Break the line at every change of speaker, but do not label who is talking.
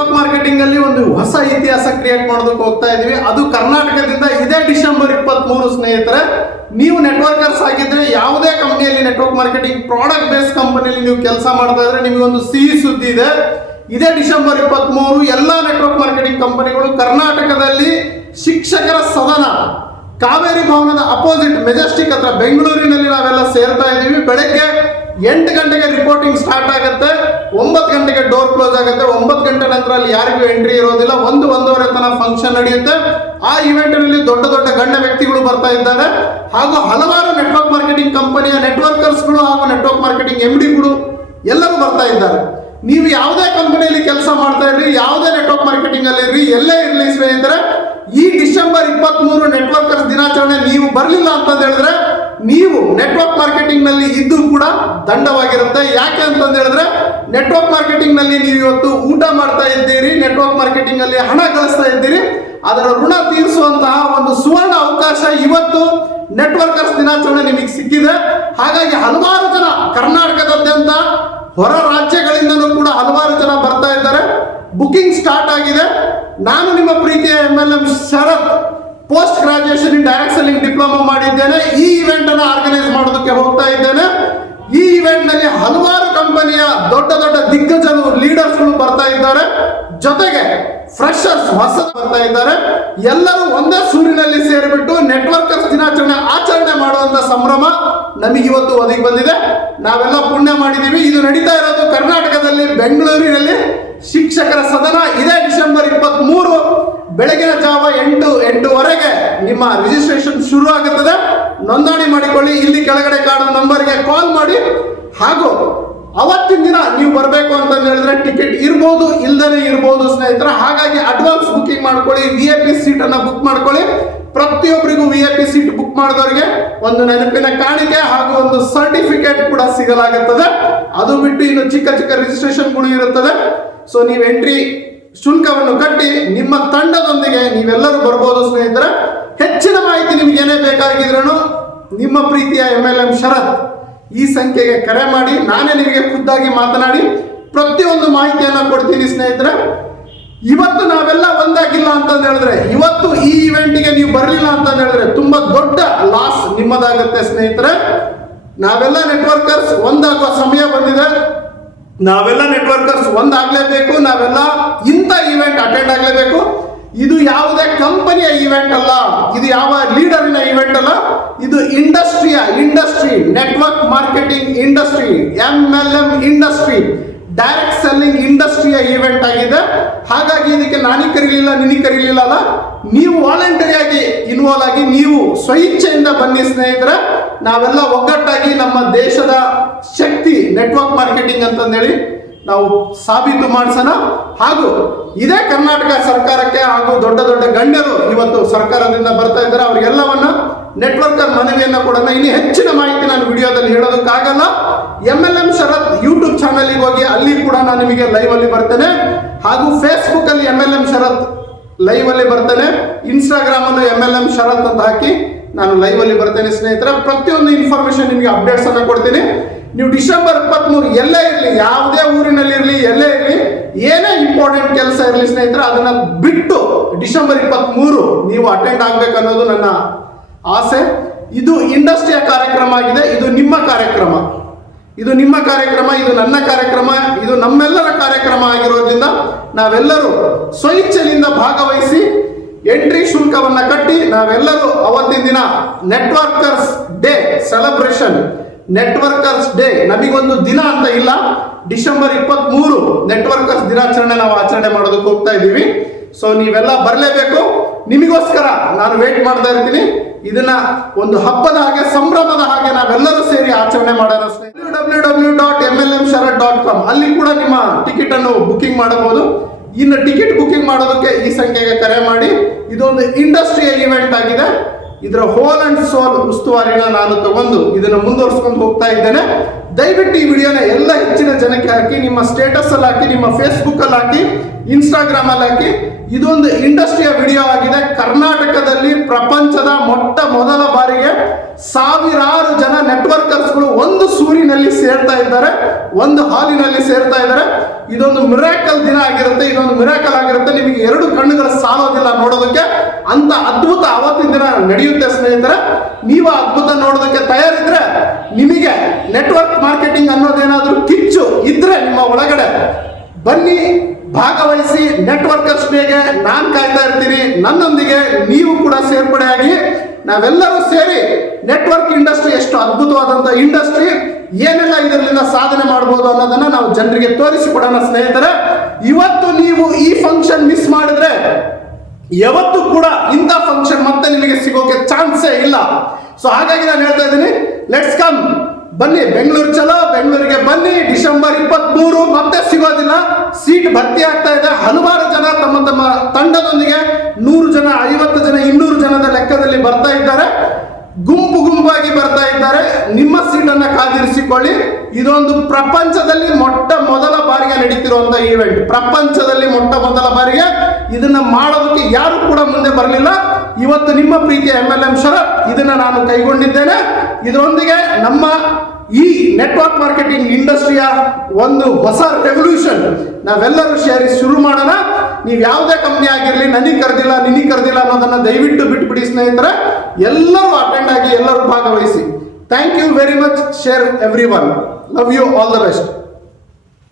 Stock marketing ಅಲ್ಲಿ ಒಂದು ಹೊಸ ಇತಿಹಾಸ ಕ್ರಿಯೇಟ್ ಮಾಡೋದಕ್ಕೆ ಹೋಗ್ತಾ ಇದೀವಿ. ಅದು ಕರ್ನಾಟಕದಿಂದ ಇದೇ ಡಿಸೆಂಬರ್ ಇಪ್ಪತ್ತ್ ಮೂರು ಸ್ನೇಹಿತರೆ, ನೀವು ನೆಟ್ವರ್ಕರ್ಸ್ ಆಗಿದ್ರೆ ಯಾವುದೇ ಕಂಪನಿಯಲ್ಲಿ ನೆಟ್ವರ್ಕ್ ಮಾರ್ಕೆಟಿಂಗ್ ಪ್ರಾಡಕ್ಟ್ ಬೇಸ್ ಕಂಪನಿಯಲ್ಲಿ ನೀವು ಕೆಲಸ ಮಾಡ್ತಾ ಇದ್ರೆ ನಿಮಗೆ ಒಂದು ಸಿಹಿ ಸುದ್ದಿ ಇದೆ. ಇದೇ ಡಿಸೆಂಬರ್ ಇಪ್ಪತ್ತ್ ಮೂರು ಎಲ್ಲ ನೆಟ್ವರ್ಕ್ ಮಾರ್ಕೆಟಿಂಗ್ ಕಂಪನಿಗಳು ಕರ್ನಾಟಕದಲ್ಲಿ ಶಿಕ್ಷಕರ ಸದನ, ಕಾವೇರಿ ಭವನದ ಅಪೋಸಿಟ್ ಮೆಜೆಸ್ಟಿಕ್ ಹತ್ರ, ಬೆಂಗಳೂರಿನಲ್ಲಿ ನಾವೆಲ್ಲ ಸೇರ್ತಾ ಇದ್ದೀವಿ ಬೆಳಗ್ಗೆ ಎಂಟು ಗಂಟೆಗೆ ರಿಪೋರ್ಟಿಂಗ್ ಸ್ಟಾರ್ಟ್ ಆಗುತ್ತೆ, ಒಂಬತ್ತು ಗಂಟೆಗೆ ಡೋರ್ ಕ್ಲೋಸ್ ಆಗುತ್ತೆ, ಒಂಬತ್ತು ಗಂಟೆ ನಂತರ ಅಲ್ಲಿ ಯಾರಿಗೂ ಎಂಟ್ರಿ ಇರೋದಿಲ್ಲ. ಒಂದು, ಒಂದೂವರೆ ತನಕ ಫಂಕ್ಷನ್ ನಡೆಯುತ್ತೆ. ಆ ಇವೆಂಟ್ನಲ್ಲಿ ದೊಡ್ಡ ದೊಡ್ಡ ಗಣ್ಯ ವ್ಯಕ್ತಿಗಳು ಬರ್ತಾ ಇದ್ದಾರೆ. ಹಾಗೂ ಹಲವಾರು ನೆಟ್ವರ್ಕ್ ಮಾರ್ಕೆಟಿಂಗ್ ಕಂಪನಿಯ ನೆಟ್ವರ್ಕರ್ಸ್ಗಳು ಹಾಗೂ ನೆಟ್ವರ್ಕ್ ಮಾರ್ಕೆಟಿಂಗ್ ಎಂ ಡಿಗಳು ಎಲ್ಲರೂ ಬರ್ತಾ ಇದ್ದಾರೆ. ನೀವು ಯಾವುದೇ ಕಂಪನಿಯಲ್ಲಿ ಕೆಲಸ ಮಾಡ್ತಾ ಇರ್ರಿ, ಯಾವುದೇ ನೆಟ್ವರ್ಕ್ ಮಾರ್ಕೆಟಿಂಗ್ ಅಲ್ಲಿ ಇರ್ರಿ, ಎಲ್ಲೇ ಇರಲಿ ಸ್ನೇಹಿತರೆ, ಈ ಡಿಸೆಂಬರ್ ಇಪ್ಪತ್ತ್ ಮೂರು ನೆಟ್ವರ್ಕರ್ಸ್ ದಿನಾಚರಣೆ ನೀವು ಬರಲಿಲ್ಲ ಅಂತ ಹೇಳಿದ್ರೆ ನೀವು ನೆಟ್ವರ್ಕ್ ಮಾರ್ಕೆಟಿಂಗ್ನಲ್ಲಿ ಇದ್ದು ಕೂಡ ದಂಡವಾಗಿರುತ್ತೆ. ಯಾಕೆ ಅಂತಂದು ಹೇಳಿದ್ರೆ ನೆಟ್ವರ್ಕ್ ಮಾರ್ಕೆಟಿಂಗ್ನಲ್ಲಿ ನೀವು ಇವತ್ತು ಊಟ ಮಾಡ್ತಾ ಇದ್ದೀರಿ ನೆಟ್ವರ್ಕ್ ಮಾರ್ಕೆಟಿಂಗ್ ಅಲ್ಲಿ ಹಣ ಗಳಿಸ್ತಾ ಇದ್ದೀರಿ, ಅದರ ಋಣ ತೀರಿಸುವಂತಹ ಒಂದು ಸುವರ್ಣ ಅವಕಾಶ ಇವತ್ತು ನೆಟ್ವರ್ಕರ್ಸ್ ದಿನಾಚರಣೆ ನಿಮಗೆ ಸಿಕ್ಕಿದೆ. ಹಾಗಾಗಿ ಹಲವಾರು ಜನ ಕರ್ನಾಟಕದಾದ್ಯಂತ ಹೊರ ರಾಜ್ಯಗಳಿಂದಲೂ ಕೂಡ ಹಲವಾರು ಜನ ಬರ್ತಾ ಇದ್ದಾರೆ. ಬುಕಿಂಗ್ ಸ್ಟಾರ್ಟ್ ಆಗಿದೆ. ನಾನು ನಿಮ್ಮ ಪ್ರೀತಿಯ M L M Sharath post graduation in direct selling diploma ಮಾಡಿದ್ದೇನೆ. ಈ ಇವೆಂಟ್ ಅನ್ನು ಆರ್ಗನೈಸ್ ಮಾಡೋದಕ್ಕೆ ಹೋಗ್ತಾ ಇದ್ದೇನೆ. ಈ ಇವೆಂಟ್ನಲ್ಲಿ ಹಲವಾರು ಕಂಪನಿಯ ದೊಡ್ಡ ದೊಡ್ಡ ದಿಗ್ಗಜರು ಲೀಡರ್ಸ್ಗಳು ಬರ್ತಾ ಇದ್ದಾರೆ. ಜೊತೆಗೆ ಫ್ರೆಶರ್ಸ್ ಹೊಸ ಬರ್ತಾ ಇದ್ದಾರೆ. ಎಲ್ಲರೂ ಒಂದೇ ಸೂರಿನಲ್ಲಿ ಸೇರಿಬಿಟ್ಟು ನೆಟ್ವರ್ಕರ್ಸ್ ದಿನಾಚರಣೆ ಆಚರಣೆ ಮಾಡುವಂತ ಸಂಭ್ರಮ ನಮಗೆ ಇವತ್ತು ಒದಗಿ ಬಂದಿದೆ. ನಾವೆಲ್ಲ ಪುಣ್ಯ ಮಾಡಿದೀವಿ ಇದು ನಡೀತಾ ಇರೋದು ಕರ್ನಾಟಕದಲ್ಲಿ, ಬೆಂಗಳೂರಿನಲ್ಲಿ. ಶಿಕ್ಷಕರ ಸದನ ಇದೇ ಡಿಸೆಂಬರ್ ಇಪ್ಪತ್ತ್ ಮೂರು ಬೆಳಗಿನ ಜಾವ ಎಂಟು, ಎಂಟೂವರೆಗೆ ನಿಮ್ಮ ರಿಜಿಸ್ಟ್ರೇಷನ್ ಶುರು ಆಗುತ್ತದೆ ನೋಂದಣಿ ಮಾಡಿಕೊಳ್ಳಿ. ಇಲ್ಲಿ ಕೆಳಗಡೆ ಕಾಣುವ ನಂಬರ್ಗೆ ಕಾಲ್ ಮಾಡಿ. ಹಾಗೂ ಅವತ್ತಿನ ದಿನ ನೀವು ಬರಬೇಕು ಅಂತ ಹೇಳಿದ್ರೆ ಟಿಕೆಟ್ ಇರ್ಬೋದು ಇಲ್ದೇ ಇರ್ಬೋದು ಸ್ನೇಹಿತರ. ಹಾಗಾಗಿ ಅಡ್ವಾನ್ಸ್ ಬುಕ್ಕಿಂಗ್ ಮಾಡ್ಕೊಳ್ಳಿ. ವಿ ಐ ಪಿ ಸೀಟ್ ಅನ್ನ ಬುಕ್ ಮಾಡ್ಕೊಳ್ಳಿ. ಪ್ರತಿಯೊಬ್ಬರಿಗೂ V I P seat book ಮಾಡಿದವರಿಗೆ ಒಂದು ನೆನಪಿನ ಕಾಣಿಕೆ ಹಾಗೂ ಒಂದು ಸರ್ಟಿಫಿಕೇಟ್ ಕೂಡ ಸಿಗಲಾಗುತ್ತದೆ. ಅದು ಬಿಟ್ಟು ಇನ್ನು ಚಿಕ್ಕ ಚಿಕ್ಕ ರಿಜಿಸ್ಟ್ರೇಷನ್ಗಳು ಇರುತ್ತದೆ. ಸೊ ನೀವು ಎಂಟ್ರಿ ಶುಲ್ಕವನ್ನು ಕಟ್ಟಿ ನಿಮ್ಮ ತಂಡದೊಂದಿಗೆ ನೀವೆಲ್ಲರೂ ಬರ್ಬೋದು ಸ್ನೇಹಿತರೆ. ಹೆಚ್ಚಿನ ಮಾಹಿತಿ ನಿಮ್ಗೆ ಏನೇ ಬೇಕಾಗಿದ್ರೂ ನಿಮ್ಮ ಪ್ರೀತಿಯ ಎಂ ಎಲ್ ಎಂ ಶರತ್ ಈ ಸಂಖ್ಯೆಗೆ ಕರೆ ಮಾಡಿ ನಾನೇ ನಿಮಗೆ ಖುದ್ದಾಗಿ ಮಾತನಾಡಿ ಪ್ರತಿಯೊಂದು ಮಾಹಿತಿಯನ್ನು ಕೊಡ್ತೀನಿ ಸ್ನೇಹಿತರೆ. ಇವತ್ತು ನಾವೆಲ್ಲ ಒಂದಾಗಿಲ್ಲ ಅಂತಂದು ಹೇಳಿದ್ರೆ, ಇವತ್ತು ಈ ಇವೆಂಟ್ಗೆ ನೀವು ಬರಲಿಲ್ಲ ಅಂತಂದು ಹೇಳಿದ್ರೆ ತುಂಬಾ ದೊಡ್ಡ ಲಾಸ್ ನಿಮ್ಮದಾಗುತ್ತೆ ಸ್ನೇಹಿತರೆ. ನಾವೆಲ್ಲ ನೆಟ್ವರ್ಕರ್ಸ್ ಒಂದಾಗುವ ಸಮಯ ಬಂದಿದೆ. ನಾವೆಲ್ಲ ನೆಟ್ವರ್ಕರ್ಸ್ ಒಂದಾಗಲೇಬೇಕು, ನಾವೆಲ್ಲ ಇಂಥ ಈವೆಂಟ್ ಅಟೆಂಡ್ ಆಗಲೇಬೇಕು. ಇದು ಯಾವುದೇ ಕಂಪನಿಯ ಇವೆಂಟ್ ಅಲ್ಲ, ಇದು ಯಾವ ಲೀಡರಿನ ಇವೆಂಟ್ ಅಲ್ಲ, ಇದು ಇಂಡಸ್ಟ್ರಿಯ industry network marketing industry M L M industry direct selling ಇಂಡಸ್ಟ್ರಿಯ event ಆಗಿದೆ. ಹಾಗಾಗಿ ಇದಕ್ಕೆ ನಾನೇ ಕರೀಲಿಲ್ಲ ನಿನಗೆ ಕರೀಲಿಲ್ಲ ಅಲ್ಲ. ನೀವು ವಾಲಂಟರಿ ಆಗಿ ಇನ್ವಾಲ್ವ್ ಆಗಿ ನೀವು ಸ್ವಇಚ್ಛೆಯಿಂದ ಬನ್ನಿ ಸ್ನೇಹಿತರೆ. ನಾವೆಲ್ಲ ಒಗ್ಗಟ್ಟಾಗಿ ನಮ್ಮ ದೇಶದ ಶಕ್ತಿ ನೆಟ್ವರ್ಕ್ ಮಾರ್ಕೆಟಿಂಗ್ ಅಂತಂದೇಳಿ ನಾವು ಸಾಬೀತು ಮಾಡಿಸೋಣ. ಹಾಗೂ ಇದೇ ಕರ್ನಾಟಕ ಸರ್ಕಾರಕ್ಕೆ ಹಾಗೂ ದೊಡ್ಡ ದೊಡ್ಡ ಗಣ್ಯರು ಇವತ್ತು ಸರ್ಕಾರದಿಂದ ಬರ್ತಾ ಇದ್ದಾರೆ. ಅವರಿಗೆಲ್ಲವನ್ನ ನೆಟ್ವರ್ಕರ್ ಮನವಿಯನ್ನು ಕೂಡ ಇನ್ನು ಹೆಚ್ಚಿನ ಮಾಹಿತಿ ನಾನು ವಿಡಿಯೋದಲ್ಲಿ ಹೇಳೋದಕ್ಕಾಗಲ್ಲ. ಎಂ ಎಲ್ ಎಂ ಶರತ್ ಚಾನಲ್ಗೆ ಹೋಗಿ, ಅಲ್ಲಿ ಕೂಡ ನಾನು ನಿಮಗೆ ಲೈವ್ ಅಲ್ಲಿ ಬರ್ತೇನೆ. ಹಾಗೂ ಫೇಸ್ಬುಕ್ ಅಲ್ಲಿ M L M Sharath live ಅಲ್ಲಿ ಬರ್ತೇನೆ. ಇನ್ಸ್ಟಾಗ್ರಾಮ್ ಅಲ್ಲಿ ಎಂ ಎಲ್ ಎಂ ಶರತ್ ಅಂತ ಹಾಕಿ ನಾನು ಲೈವ್ ಅಲ್ಲಿ ಬರ್ತೇನೆ, ಸ್ನೇಹಿತರೆ. ಪ್ರತಿಯೊಂದು ಇನ್ಫಾರ್ಮೇಶನ್ ನಿಮಗೆ ಅಪ್ಡೇಟ್ಸ್ ಅನ್ನ ಕೊಡ್ತೀನಿ. ನೀವು ಡಿಸೆಂಬರ್ ಇಪ್ಪತ್ಮೂರು ಎಲ್ಲೇ ಇರಲಿ, ಯಾವುದೇ ಊರಿನಲ್ಲಿ ಇರಲಿ, ಎಲ್ಲೇ ಇರಲಿ, ಏನೇ ಇಂಪಾರ್ಟೆಂಟ್ ಕೆಲಸ ಇರಲಿ ಸ್ನೇಹಿತರೆ, ಅದನ್ನ ಬಿಟ್ಟು ಡಿಸೆಂಬರ್ ಇಪ್ಪತ್ಮೂರು ನೀವು ಅಟೆಂಡ್ ಆಗ್ಬೇಕು ಅನ್ನೋದು ನನ್ನ ಆಸೆ. ಇದು ಇಂಡಸ್ಟ್ರಿಯ ಕಾರ್ಯಕ್ರಮ ಆಗಿದೆ, ಇದು ನಿಮ್ಮ ಕಾರ್ಯಕ್ರಮ. ಇದು ನಿಮ್ಮ ಕಾರ್ಯಕ್ರಮ, ಇದು ನನ್ನ ಕಾರ್ಯಕ್ರಮ, ಇದು ನಮ್ಮೆಲ್ಲರ ಕಾರ್ಯಕ್ರಮ ಆಗಿರೋದ್ರಿಂದ ನಾವೆಲ್ಲರೂ ಸ್ವಇಚ್ಛೆಯಿಂದ ಭಾಗವಹಿಸಿ ಎಂಟ್ರಿ ಶುಲ್ಕವನ್ನ ಕಟ್ಟಿ ನಾವೆಲ್ಲರೂ ಅವತ್ತಿನ ದಿನ networkers day celebration. Networkers day ನಮಗೊಂದು ದಿನ ಅಂತ ಇಲ್ಲ, ಡಿಸೆಂಬರ್ ಇಪ್ಪತ್ತ್ ಮೂರು ನೆಟ್ವರ್ಕರ್ಸ್ ದಿನಾಚರಣೆ ನಾವು ಆಚರಣೆ ಮಾಡೋದಕ್ಕೆ ಹೋಗ್ತಾ ಇದ್ದೀವಿ. ಸೊ ನೀವೆಲ್ಲ ಬರಲೇಬೇಕು. ನಿಮಗೋಸ್ಕರ ನಾನು ವೇಟ್ ಮಾಡ್ತಾ ಇರ್ತೀನಿ. ಇದನ್ನ ಒಂದು ಹಬ್ಬದ ಹಾಗೆ, ಸಂಭ್ರಮದ ಹಾಗೆ ನಾವೆಲ್ಲರೂ ಸೇರಿ ಆಚರಣೆ ಮಾಡೋಣ W W dot M L M Sharath dot com ಅಲ್ಲಿ ಕೂಡ ನಿಮ್ಮ ಟಿಕೆಟ್ ಅನ್ನು ಬುಕಿಂಗ್ ಮಾಡಬಹುದು. ಇನ್ನು ಟಿಕೆಟ್ ಬುಕಿಂಗ್ ಮಾಡೋದಕ್ಕೆ ಈ ಸಂಖ್ಯೆಗೆ ಕರೆ ಮಾಡಿ. ಇದೊಂದು ಇಂಡಸ್ಟ್ರಿಯಲ್ ಇವೆಂಟ್ ಆಗಿದೆ. ಇದರ ಹೋಲ್ ಅಂಡ್ ಸೋಲ್ ಉಸ್ತುವಾರಿನ ನಾನು ತಗೊಂಡು ಇದನ್ನ ಮುಂದುವರ್ಸ್ಕೊಂಡು ಹೋಗ್ತಾ ಇದ್ದೇನೆ. ದಯವಿಟ್ಟು ಈ ವಿಡಿಯೋನ ಎಲ್ಲ ಹೆಚ್ಚಿನ ಜನಕ್ಕೆ ಹಾಕಿ, ನಿಮ್ಮ ಸ್ಟೇಟಸ್ ಅಲ್ಲಿ ಹಾಕಿ, ನಿಮ್ಮ ಫೇಸ್ಬುಕ್ ಅಲ್ಲಿ ಹಾಕಿ ಇನ್ಸ್ಟಾಗ್ರಾಮ್ ಅಲ್ಲಿ ಹಾಕಿ. ಇದೊಂದು ಇಂಡಸ್ಟ್ರಿಯ ವಿಡಿಯೋ ಆಗಿದೆ. ಕರ್ನಾಟಕದಲ್ಲಿ ಪ್ರಪಂಚದ ಮೊಟ್ಟ ಮೊದಲ ಬಾರಿಗೆ ಸಾವಿರಾರು ಜನ ನೆಟ್ವರ್ಕರ್ಸ್ಗಳು ಒಂದು ಸೂರಿನಲ್ಲಿ ಸೇರ್ತಾ ಇದ್ದಾರೆ, ಒಂದು ಹಾಲಿನಲ್ಲಿ ಸೇರ್ತಾ ಇದ್ದಾರೆ. ಇದೊಂದು ಮಿರಾಕಲ್ ದಿನ ಆಗಿರುತ್ತೆ, ಇದೊಂದು ಮಿರಾಕಲ್ ಆಗಿರುತ್ತೆ. ನಿಮಗೆ ಎರಡು ಕಣ್ಣುಗಳು ಸಾಲೋದಿಲ್ಲ ನೋಡೋದಕ್ಕೆ. ಅಂತ ಅದ್ಭುತ ಅವತ್ತಿನ ದಿನ ನಡೆಯುತ್ತೆ ಸ್ನೇಹಿತರೆ. ನೀವು ಅದ್ಭುತ ನೋಡೋದಕ್ಕೆ ತಯಾರಿದ್ರೆ ನಿಮಗೆ ನೆಟ್ವರ್ಕ್ ಮಾರ್ಕೆಟಿಂಗ್ ಅನ್ನೋದೇನಾದರೂ ಕಿಚ್ಚು ಇದ್ರೆ ನಿಮ್ಮ ಒಳಗಡೆ ಬನ್ನಿ, ಭಾಗವಹಿಸಿ ನೆಟ್ವರ್ಕರ್ಸ್ ಡೇಗೆ ನಾನು ಕಾಯ್ತಾ ಇರ್ತೀನಿ. ನನ್ನೊಂದಿಗೆ ನೀವು ಕೂಡ ಸೇರ್ಪಡೆಯಾಗಿ ನಾವೆಲ್ಲರೂ ಸೇರಿ ನೆಟ್ವರ್ಕ್ ಇಂಡಸ್ಟ್ರಿ ಎಷ್ಟು ಅದ್ಭುತವಾದಂಥ ಇಂಡಸ್ಟ್ರಿ ಏನೆಲ್ಲ ಇದರಿಂದ ಸಾಧನೆ ಮಾಡ್ಬೋದು ಅನ್ನೋದನ್ನ ನಾವು ಜನರಿಗೆ ತೋರಿಸಿಕೊಡೋಣ ಸ್ನೇಹಿತರೆ. ಇವತ್ತು ನೀವು ಈ ಫಂಕ್ಷನ್ ಮಿಸ್ ಮಾಡಿದ್ರೆ ಯಾವತ್ತೂ ಕೂಡ ಇಂಥ ಫಂಕ್ಷನ್ ಮತ್ತೆ ನಿಮಗೆ ಸಿಗೋಕೆ ಚಾನ್ಸೇ ಇಲ್ಲ. ಸೊ ಹಾಗಾಗಿ ನಾನು ಹೇಳ್ತಾ ಇದ್ದೀನಿ ಲೆಟ್ಸ್ ಕಮ್ ಬನ್ನಿ, ಬೆಂಗಳೂರು ಚಲೋ, ಬೆಂಗಳೂರಿಗೆ ಬನ್ನಿ, ಡಿಸೆಂಬರ್ ಇಪ್ಪತ್ಮೂರು ಮತ್ತೆ ಸಿಗೋದಿಲ್ಲ. ಸೀಟ್ ಭರ್ತಿ ಆಗ್ತಾ ಇದೆ. ಹಲವಾರು ಜನ ತಮ್ಮ ತಮ್ಮ ತಂಡದೊಂದಿಗೆ ನೂರು ಜನ, ಐವತ್ತು ಜನ, ಇನ್ನೂರು ಜನದ ಲೆಕ್ಕದಲ್ಲಿ ಬರ್ತಾ ಇದ್ದಾರೆ. ಗುಂಪು ನಿಮ್ಮ ಸೀಟನ್ನು ಕಾದಿರಿಸಿಕೊಳ್ಳಿ. ಇದೊಂದು ಪ್ರಪಂಚದಲ್ಲಿ ಮೊಟ್ಟ ಮೊದಲ ಬಾರಿಗೆ ನಡೀತಿರುವಂತ ಈವೆಂಟ್ ಪ್ರಪಂಚದಲ್ಲಿ ಮೊಟ್ಟ ಮೊದಲ ಬಾರಿಗೆ ಇದನ್ನ ಮಾಡೋದಕ್ಕೆ ಯಾರು ಕೂಡ ಮುಂದೆ ಬರಲಿಲ್ಲ. ಇವತ್ತು ನಿಮ್ಮ ಪ್ರೀತಿಯ ಎಂ ಎಲ್ ಎಂ ಶರತ್ ಇದನ್ನ ನಾನು ಕೈಗೊಂಡಿದ್ದೇನೆ. ಇದರೊಂದಿಗೆ ನಮ್ಮ ಈ ನೆಟ್ವರ್ಕ್ ಮಾರ್ಕೆಟಿಂಗ್ ಇಂಡಸ್ಟ್ರಿಯ ಒಂದು ಹೊಸ ರೆವಲ್ಯೂಷನ್ ನಾವೆಲ್ಲರೂ ಸೇರಿ ಶುರು ಮಾಡೋಣ. ನೀವು ಯಾವುದೇ ಕಂಪ್ನಿ ಆಗಿರಲಿ, ನನಗೆ ಕರೆದಿಲ್ಲ, ನಿನಗೆ ಕರೆದಿಲ್ಲ ಅನ್ನೋದನ್ನು ದಯವಿಟ್ಟು ಬಿಟ್ಬಿಡಿ ಸ್ನೇಹಿತರೆ. ಎಲ್ಲರೂ ಅಟೆಂಡ್ ಆಗಿ ಎಲ್ಲರೂ ಭಾಗವಹಿಸಿ. Thank you very much, share everyone. Love you, all the best.